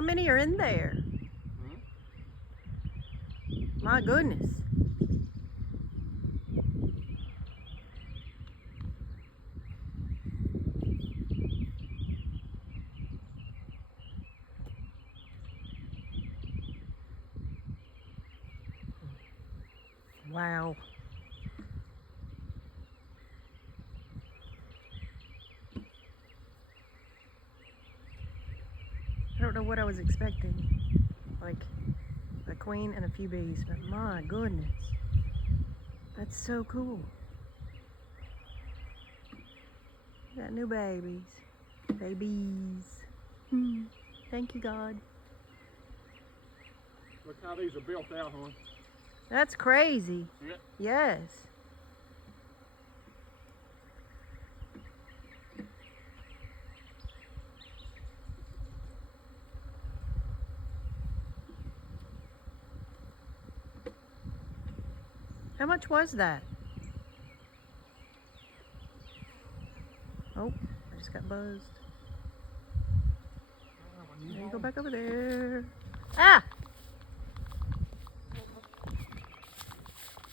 How many are in there? My goodness. Wow. I don't know what I was expecting. Like a queen and a few bees, but my goodness. That's so cool. Got new babies. Babies. Thank you, God. Look how these are built out, hon. That's crazy. Yeah. Yes. How much was that? Oh, I just got buzzed. There you go back over there. Ah!